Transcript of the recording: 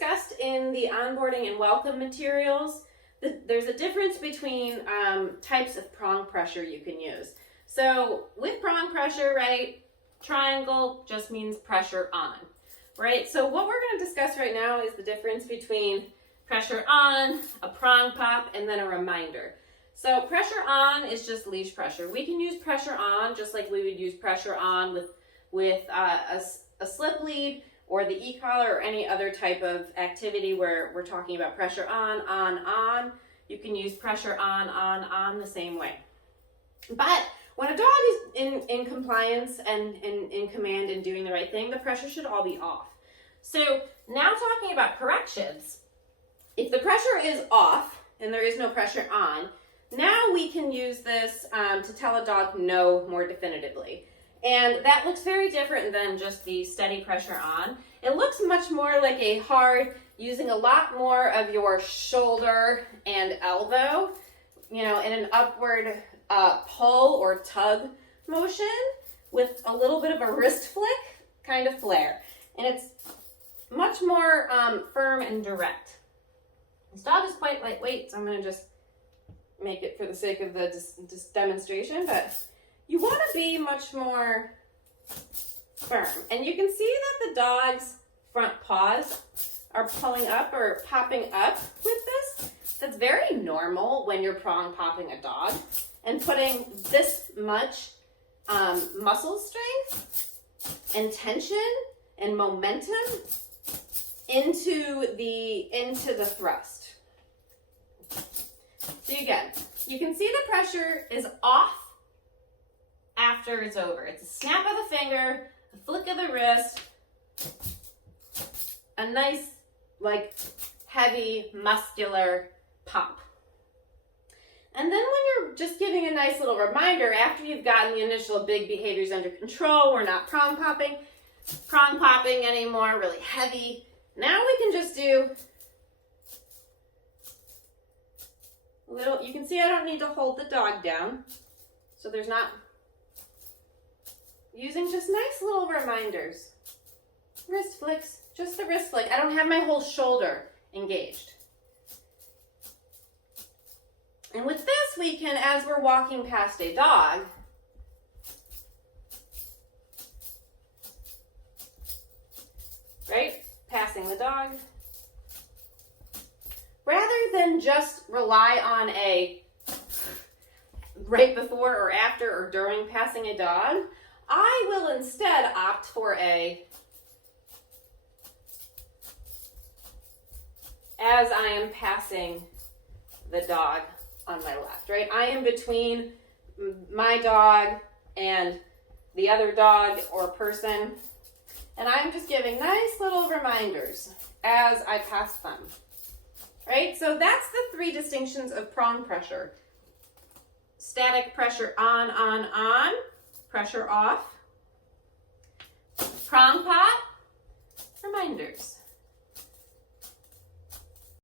discussed in the onboarding and welcome materials, there's a difference between types of prong pressure you can use. So with prong pressure, right, triangle just means pressure on, right? So what we're going to discuss right now is the difference between pressure on, a prong pop, and then a reminder. So pressure on is just leash pressure. We can use pressure on just like we would use pressure on with a slip lead or the e-collar or any other type of activity where we're talking about pressure on. You can use pressure on the same way. But when a dog is in compliance and in command and doing the right thing, the pressure should all be off. So now talking about corrections, if the pressure is off and there is no pressure on, now we can use this to tell a dog no more definitively. And that looks very different than just the steady pressure on. It looks much more like a hard, using a lot more of your shoulder and elbow, in an upward pull or tug motion with a little bit of a wrist flick kind of flare. And it's much more firm and direct. This dog is quite lightweight, so I'm going to just make it for the sake of the demonstration, but you want to be much more firm. And you can see that the dog's front paws are pulling up or popping up with this. That's very normal when you're prong popping a dog and putting this much muscle strength and tension and momentum into the thrust. So again, you can see the pressure is off after it's over. It's a snap of the finger, a flick of the wrist, a nice, heavy, muscular pop. And then when you're just giving a nice little reminder, after you've gotten the initial big behaviors under control, we're not prong popping anymore, really heavy. Now we can just do you can see I don't need to hold the dog down. So there's not, using just nice little reminders. Wrist flicks, just the wrist flick. I don't have my whole shoulder engaged. And with this, we can, as we're walking past a dog, right? Passing the dog. Rather than just rely on a right before or after or during passing a dog, I will instead opt for as I am passing the dog on my left, right? I am between my dog and the other dog or person, and I'm just giving nice little reminders as I pass them. Right? So that's the three distinctions of prong pressure. Static pressure on, pressure off. Prong pop, reminders.